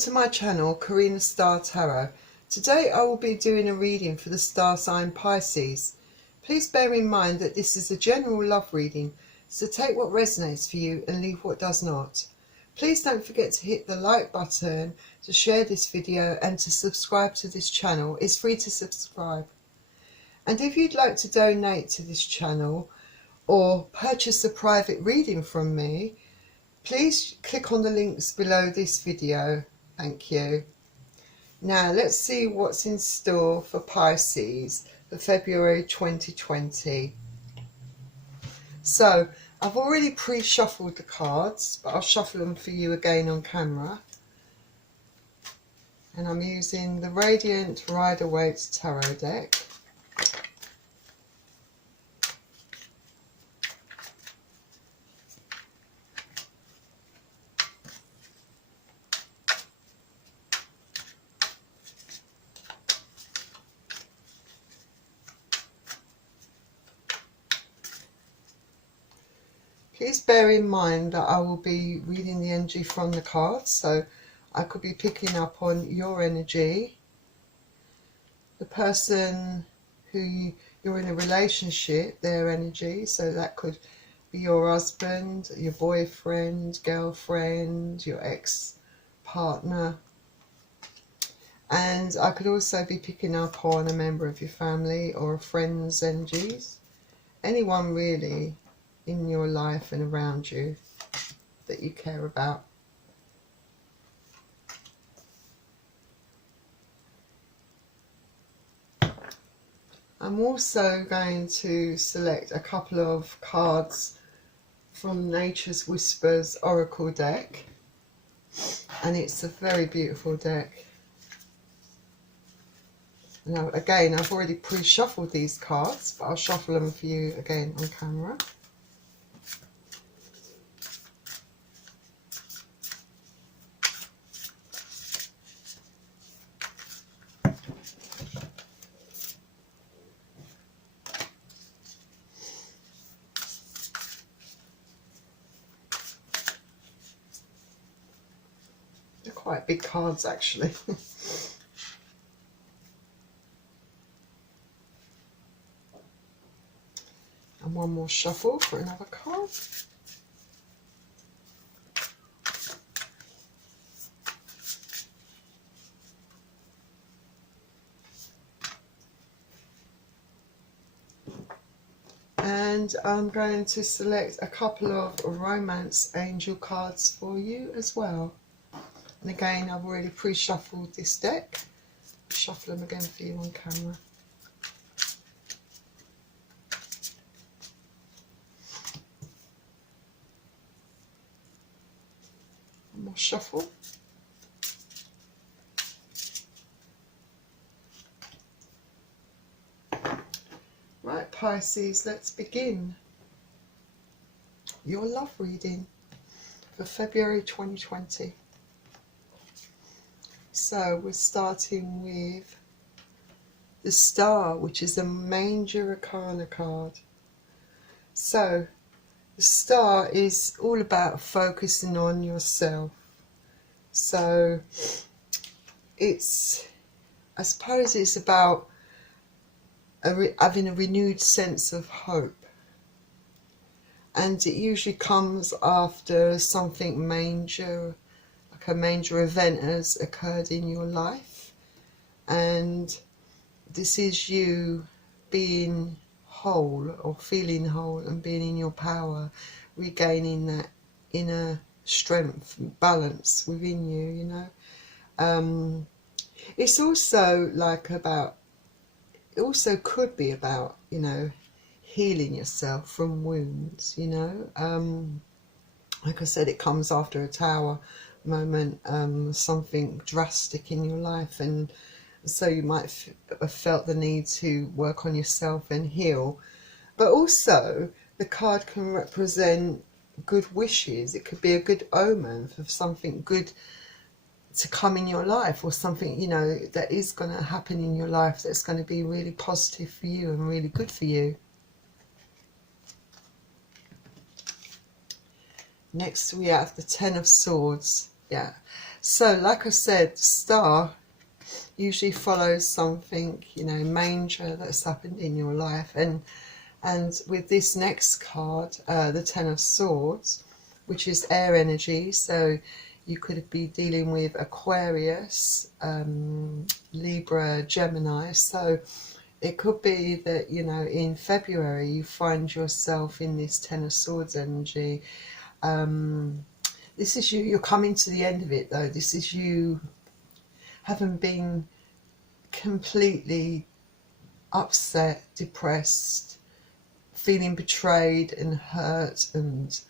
to my channel, Karina Star Tarot. Today I will be doing a reading for the star sign Pisces. Please bear in mind that this is a general love reading, so take what resonates for you and leave what does not. Please don't forget to hit the like button, to share this video and to subscribe to this channel. It's free to subscribe. And if you'd like to donate to this channel or purchase a private reading from me, please click on the links below this video. Thank you. Now let's see what's in store for Pisces for February 2020. So I've already pre-shuffled the cards, but I'll shuffle them for you again on camera. And I'm using the Radiant Rider-Waite Tarot deck. Please bear in mind that I will be reading the energy from the cards, so I could be picking up on your energy, the person who you're in a relationship, their energy, so that could be your husband, your boyfriend, girlfriend, your ex-partner. And I could also be picking up on a member of your family or a friend's energies, anyone really in your life and around you that you care about. I'm also going to select a couple of cards from Nature's Whispers Oracle deck, and it's a very beautiful deck. Now again, I've already pre-shuffled these cards, but I'll shuffle them for you again on camera. They're quite big cards actually. And one more shuffle for another card. And I'm going to select a couple of romance angel cards for you as well. And again, I've already pre-shuffled this deck. I'll shuffle them again for you on camera. One more shuffle. Right, Pisces, let's begin your love reading for February 2020. So we're starting with the Star, which is a Major Arcana card. So the Star is all about focusing on yourself. So I suppose it's about having a renewed sense of hope. And it usually comes after something major, like a major event has occurred in your life. And this is you being whole or feeling whole and being in your power, regaining that inner strength and balance within you, you know. It's also like about, it also could be about, you know, healing yourself from wounds, you know. Like I said, it comes after a tower moment, something drastic in your life, and so you might have felt the need to work on yourself and heal. But also the card can represent good wishes. It could be a good omen for something good to come in your life, or something, you know, that is going to happen in your life that's going to be really positive for you and really good for you. Next we have the Ten of Swords. Yeah, So, like I said, star usually follows something, you know, major that's happened in your life. And with this next card, the Ten of Swords, which is air energy, so you could be dealing with Aquarius, Libra, Gemini. So it could be that, you know, in February you find yourself in this Ten of Swords energy. This is you, you're coming to the end of it though. This is you having been completely upset, depressed, feeling betrayed and hurt and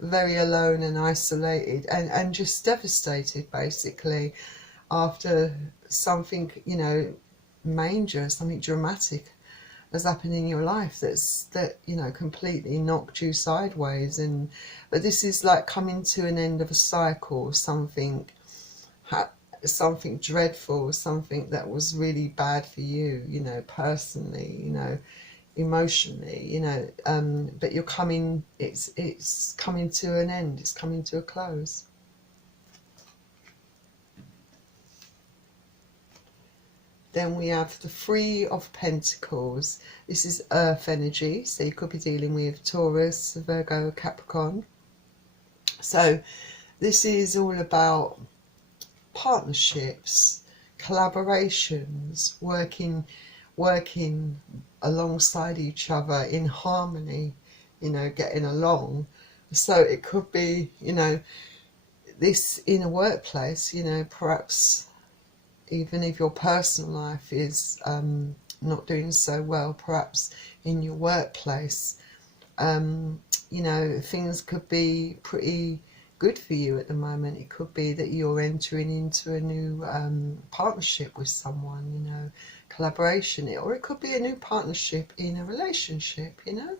very alone and isolated and just devastated basically after something, you know, major, something dramatic has happened in your life that you know, completely knocked you sideways. And but this is like coming to an end of a cycle, something dreadful, something that was really bad for you, you know, personally, you know, emotionally, you know, but you're coming, it's coming to an end, it's coming to a close. Then we have the Three of Pentacles. This is earth energy, so you could be dealing with Taurus, Virgo, Capricorn. So this is all about partnerships, collaborations, working alongside each other in harmony, you know, getting along. So it could be, you know, this in a workplace, you know, perhaps even if your personal life is not doing so well, perhaps in your workplace, you know, things could be pretty good for you at the moment. It could be that you're entering into a new partnership with someone, you know, collaboration, or it could be a new partnership in a relationship, you know,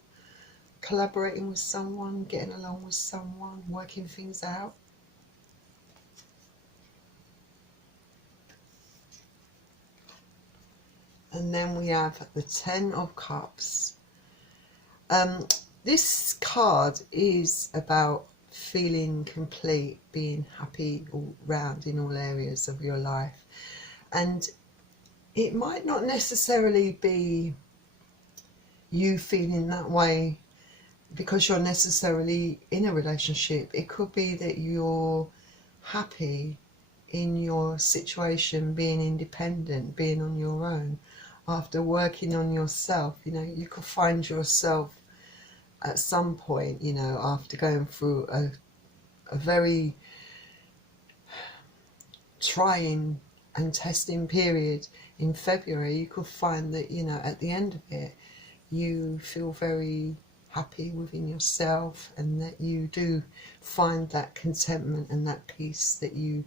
collaborating with someone, getting along with someone, working things out. And then we have the Ten of Cups. This card is about feeling complete, being happy all round in all areas of your life. And it might not necessarily be you feeling that way because you're necessarily in a relationship. It could be that you're happy in your situation, being independent, being on your own. After working on yourself, you know, you could find yourself at some point, you know, after going through a very trying and testing period in February, you could find that, you know, at the end of it, you feel very happy within yourself, and that you do find that contentment and that peace that you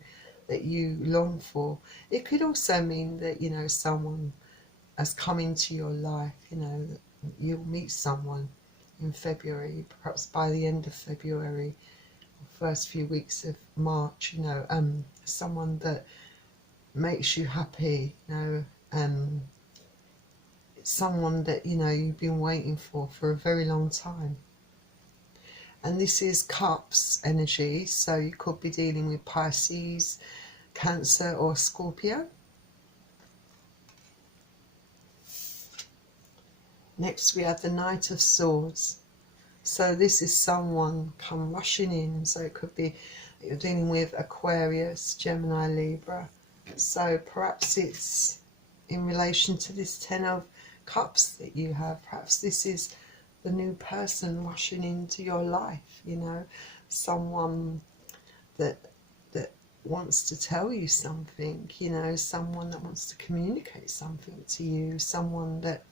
long for. It could also mean that, you know, someone has come into your life, you know, you'll meet someone in February, perhaps by the end of February, first few weeks of March, you know, someone that makes you happy, you know, someone that, you know, you've been waiting for a very long time. And this is Cups energy, so you could be dealing with Pisces, Cancer or Scorpio. Next we have the Knight of Swords. So this is someone come rushing in, so it could be you're dealing with Aquarius, Gemini, Libra. So perhaps it's in relation to this Ten of Cups that you have. Perhaps this is the new person rushing into your life, you know, someone that wants to tell you something, you know, someone that wants to communicate something to you, someone that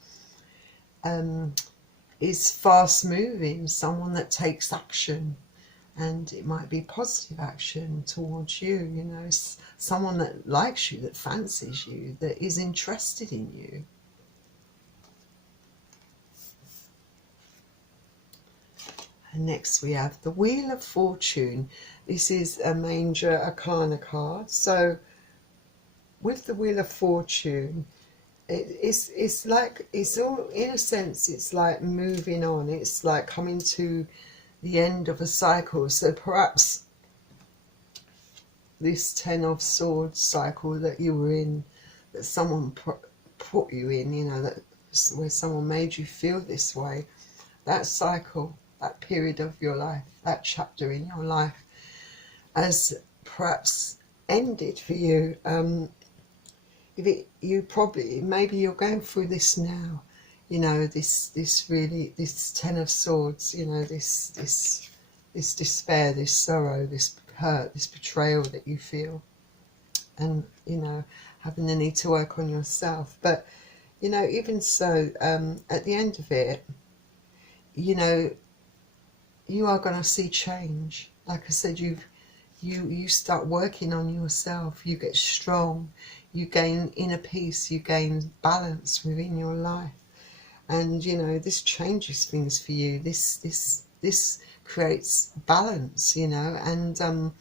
is fast moving, someone that takes action, and it might be positive action towards you, you know, someone that likes you, that fancies you, that is interested in you. And next we have the Wheel of Fortune. This is a major arcana card. So with the Wheel of Fortune, it's like, it's all, in a sense, it's like moving on. It's like coming to the end of a cycle. So perhaps this Ten of Swords cycle that you were in, that someone put you in, you know, that where someone made you feel this way, that cycle, that period of your life, that chapter in your life has perhaps ended for you. You probably, maybe you're going through this now, you know, this Ten of Swords, you know, this despair, this sorrow, this hurt, this betrayal that you feel, and, you know, having the need to work on yourself. But, you know, even so, at the end of it, you know, you are going to see change. Like I said, you start working on yourself, you get strong, you gain inner peace, you gain balance within your life. And, you know, this changes things for you. This creates balance, you know, and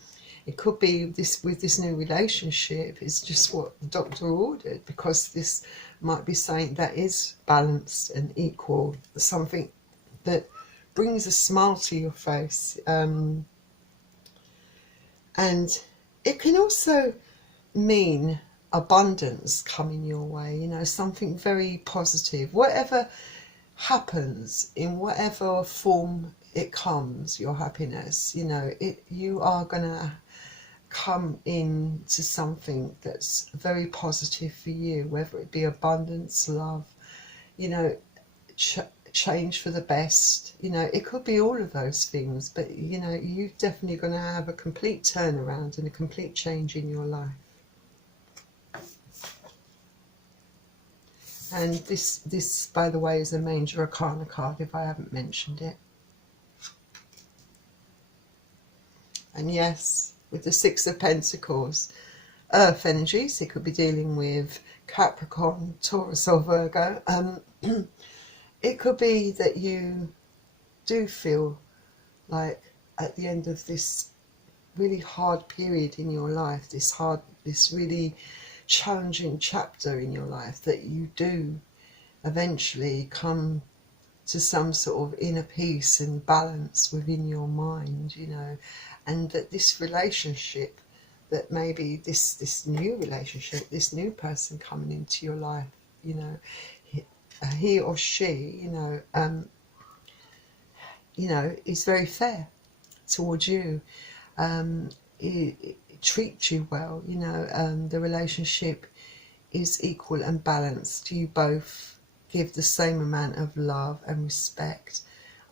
it could be this with this new relationship. It's just what the doctor ordered, because this might be something that is balanced and equal, something that brings a smile to your face. And it can also mean abundance coming your way, you know, something very positive. Whatever happens, in whatever form it comes, your happiness, you know, you are gonna come into something that's very positive for you, whether it be abundance, love, you know, change for the best, you know, it could be all of those things. But, you know, you're definitely going to have a complete turnaround and a complete change in your life. And this, by the way, is a Major Arcana card, if I haven't mentioned it. And yes, with the Six of Pentacles, Earth energies, it could be dealing with Capricorn, Taurus or Virgo. It could be that you do feel like at the end of this really hard period in your life, this really challenging chapter in your life, that you do eventually come to some sort of inner peace and balance within your mind, you know, and that this relationship, that maybe this new relationship, this new person coming into your life, you know, he or she, you know, is very fair towards you. It treats you well, you know. The relationship is equal and balanced. You both give the same amount of love and respect,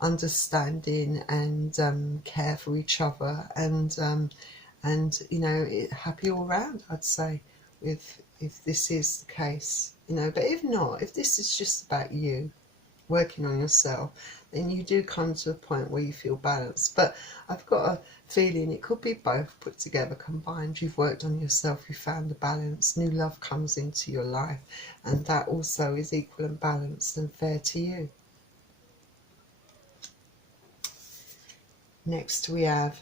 understanding, and care for each other, and you know, happy all round, I'd say, if this is the case, you know. But if not, if this is just about you working on yourself, then you do come to a point where you feel balanced. But I've got a feeling it could be both put together, combined. You've worked on yourself, you found the balance, new love comes into your life, and that also is equal and balanced and fair to you. Next we have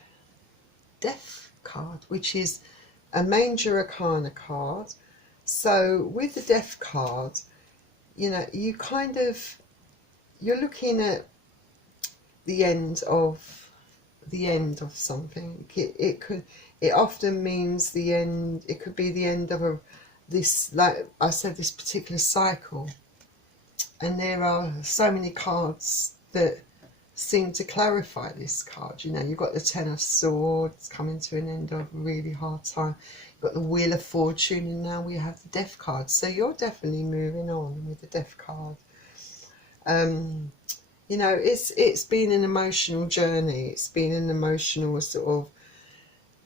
Death card, which is a Major Arcana card. So with the Death card, you know, you're looking at the end of something. It often means the end. It could be the end of this, like I said, this particular cycle. And there are so many cards that seem to clarify this card. You know, you've got the Ten of Swords coming to an end of a really hard time. You've got the Wheel of Fortune, and now we have the Death card. So you're definitely moving on with the Death card. You know, it's been an emotional journey. It's been an emotional sort of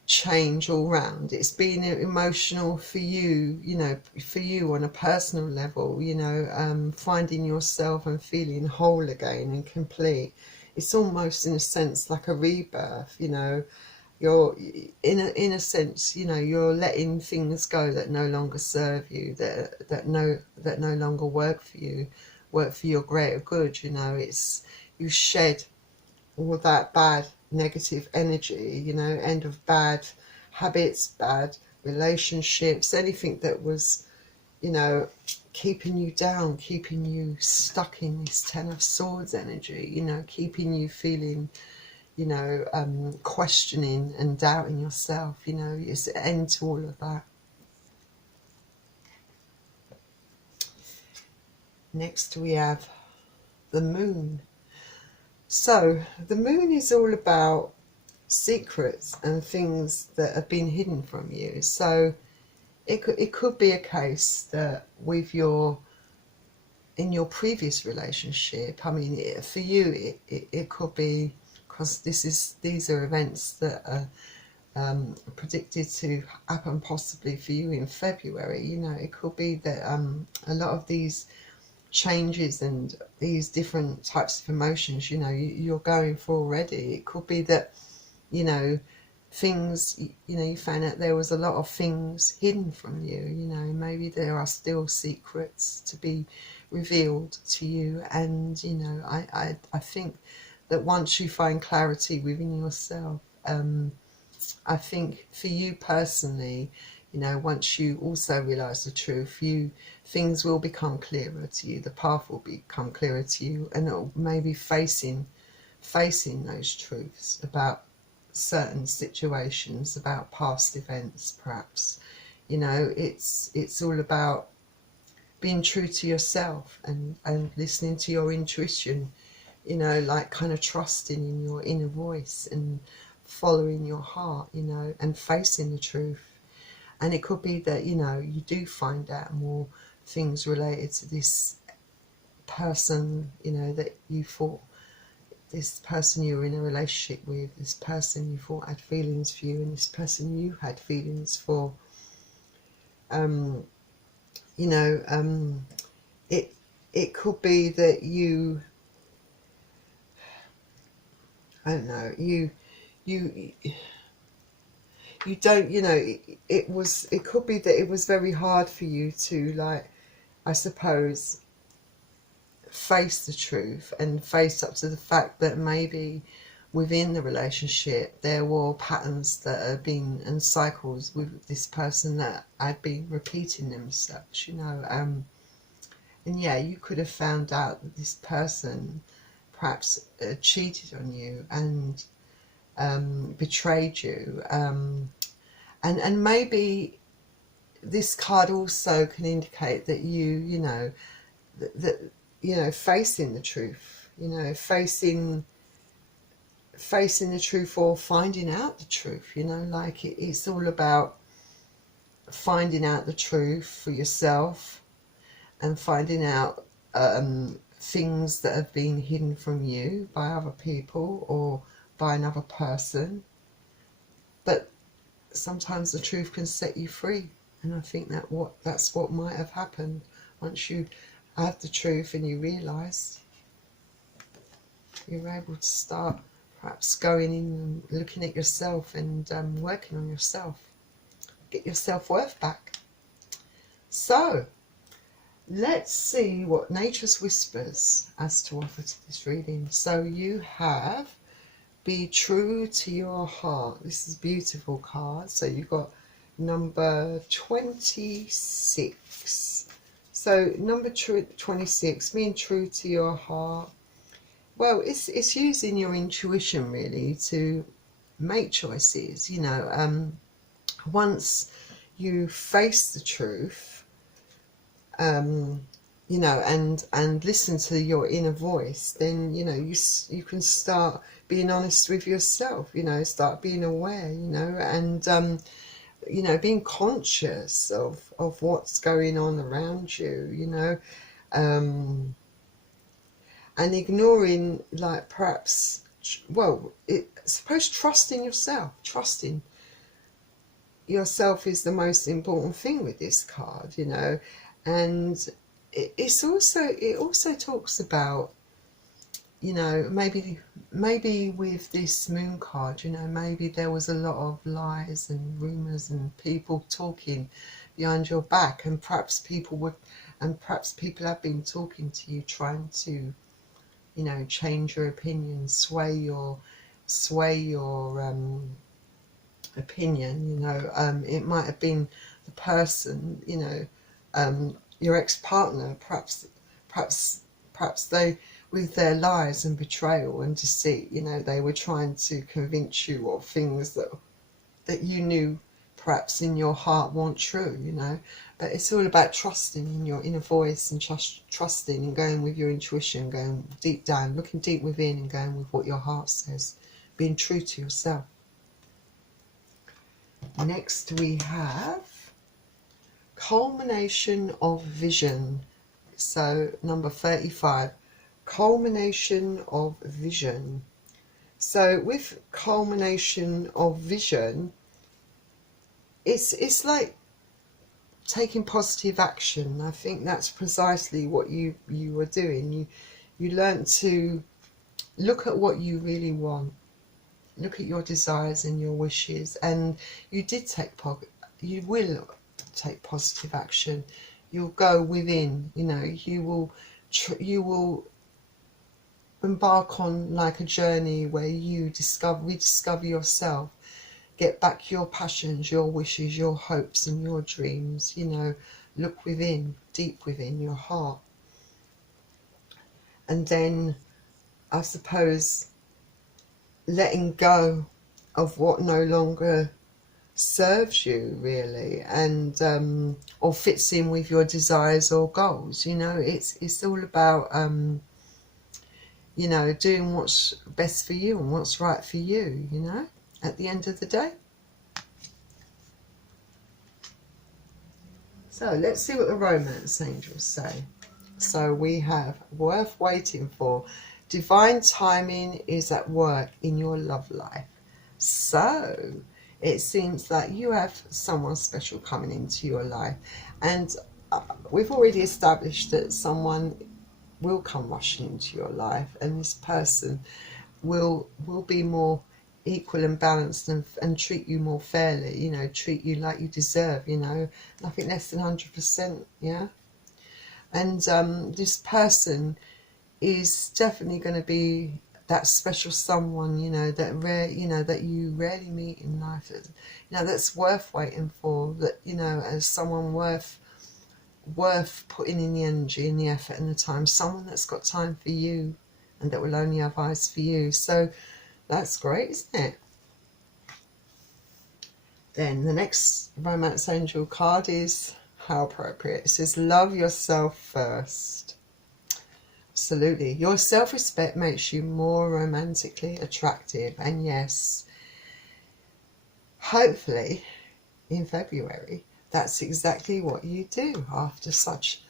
change all round. It's been emotional for you, you know, for you on a personal level, you know, finding yourself and feeling whole again and complete. It's almost in a sense like a rebirth, you know. You're in a sense, you know, you're letting things go that no longer serve you, that no longer work for you, work for your greater good. You know, it's, you shed all that bad negative energy, you know, end of bad habits, bad relationships, anything that was, you know, keeping you down, keeping you stuck in this Ten of Swords energy, you know, keeping you feeling, you know, questioning and doubting yourself. You know, it's an end to all of that. Next we have the moon. So the moon is all about secrets and things that have been hidden from you. So it could be a case that with in your previous relationship, I mean, for you, it could be, because these are events that are predicted to happen possibly for you in February. You know, it could be that a lot of these changes and these different types of emotions, you know, you're going for already. It could be that, you know, things, you know, you found out there was a lot of things hidden from you. You know, maybe there are still secrets to be revealed to you. And, you know, I think that once you find clarity within yourself, I think for you personally, you know, once you also realise the truth, things will become clearer to you. The path will become clearer to you, and it'll maybe facing those truths about certain situations, about past events, perhaps. You know, it's all about being true to yourself and listening to your intuition. You know, like kind of trusting in your inner voice and following your heart, you know, and facing the truth. And it could be that, you know, you do find out more things related to this person, you know, that you thought, this person you were in a relationship with, this person you thought had feelings for you, and this person you had feelings for. You know, it could be that you, I don't know, you don't, you know, it could be that it was very hard for you to, like, I suppose, face the truth and face up to the fact that maybe within the relationship there were patterns that have been, and cycles with this person that had been repeating themselves, you know. And yeah, you could have found out that this person perhaps cheated on you and betrayed you, and maybe this card also can indicate that you know, that you know, facing the truth, you know, facing the truth, or finding out the truth, you know, like it's all about finding out the truth for yourself and finding out things that have been hidden from you by other people or by another person. But sometimes the truth can set you free, and I think that's what might have happened once you have the truth and you realise. You're able to start perhaps going in and looking at yourself and working on yourself. Get your self-worth back. So, let's see what Nature's Whispers has to offer to this reading. So you have Be True to Your Heart. This is a beautiful card. So you've got number 26. So number 26, being true to your heart. Well, it's using your intuition really to make choices. You know, once you face the truth, you know, and listen to your inner voice, then you know you can start being honest with yourself. You know, start being aware. You know, and you know, being conscious of what's going on around you. You know. And ignoring, like, perhaps, well, suppose trusting yourself. Trusting yourself is the most important thing with this card, you know. And it also talks about, you know, maybe with this moon card, you know, maybe there was a lot of lies and rumours and people talking behind your back, and perhaps people have been talking to you, trying to, you know, change your opinion, sway your opinion. You know, it might have been the person, you know, your ex-partner. Perhaps they with their lies and betrayal and deceit. You know, they were trying to convince you of things that you knew perhaps in your heart weren't true, you know. But it's all about trusting in your inner voice and trusting and going with your intuition, going deep down, looking deep within and going with what your heart says, being true to yourself. Next we have culmination of vision. So number 35, culmination of vision. So with culmination of vision, it's like taking positive action. I think that's precisely what you were doing. You learned to look at what you really want, look at your desires and your wishes, and you will take positive action. You'll go within, you know, you will embark on like a journey where you rediscover yourself, get back your passions, your wishes, your hopes and your dreams, you know. Look within, deep within your heart. And then I suppose letting go of what no longer serves you really, and or fits in with your desires or goals. You know, it's all about you know, doing what's best for you and what's right for you, you know, at the end of the day. So let's see what the romance angels say. So we have worth waiting for. Divine timing is at work in your love life. So it seems like you have someone special coming into your life, and we've already established that someone will come rushing into your life, and this person will be more equal and balanced and treat you more fairly, you know, treat you like you deserve, you know, nothing less than 100%, yeah. And this person is definitely going to be that special someone, you know, that you rarely meet in life, you know, that's worth waiting for, that, you know, as someone worth putting in the energy and the effort and the time, someone that's got time for you and that will only have eyes for you. So that's great, isn't it? Then the next romance angel card is, how appropriate, it says love yourself first. Absolutely. Your self-respect makes you more romantically attractive, and yes, hopefully in February that's exactly what you do after such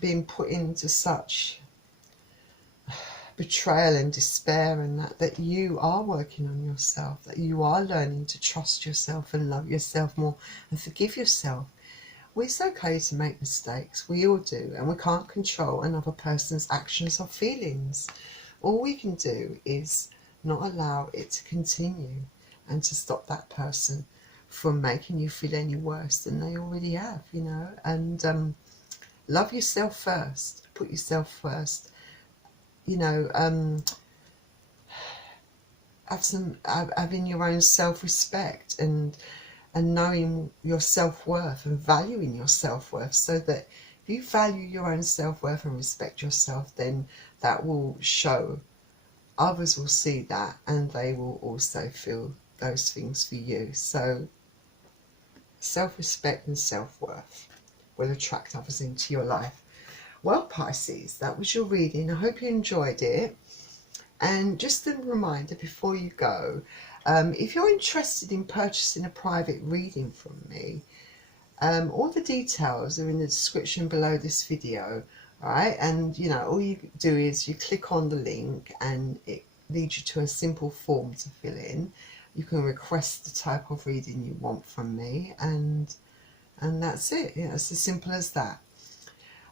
being put into such betrayal and despair, and that you are working on yourself, that you are learning to trust yourself and love yourself more and forgive yourself. Well, it's okay to make mistakes, we all do, and we can't control another person's actions or feelings. All we can do is not allow it to continue and to stop that person from making you feel any worse than they already have, you know. And love yourself first, put yourself first, you know. Having your own self-respect and knowing your self-worth and valuing your self-worth, so that if you value your own self-worth and respect yourself, then that will show, others will see that, and they will also feel those things for you. So self-respect and self-worth will attract others into your life. Well, Pisces, that was your reading. I hope you enjoyed it. And just a reminder before you go, if you're interested in purchasing a private reading from me, all the details are in the description below this video. All right, and you know, all you do is you click on the link and it leads you to a simple form to fill in. You can request the type of reading you want from me, and that's it. Yeah, it's as simple as that.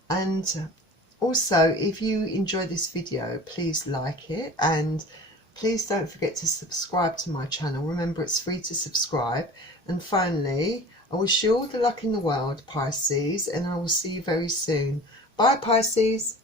And also, if you enjoy this video, please like it, and please don't forget to subscribe to my channel. Remember, it's free to subscribe. And finally, I wish you all the luck in the world, Pisces, and I will see you very soon. Bye, Pisces.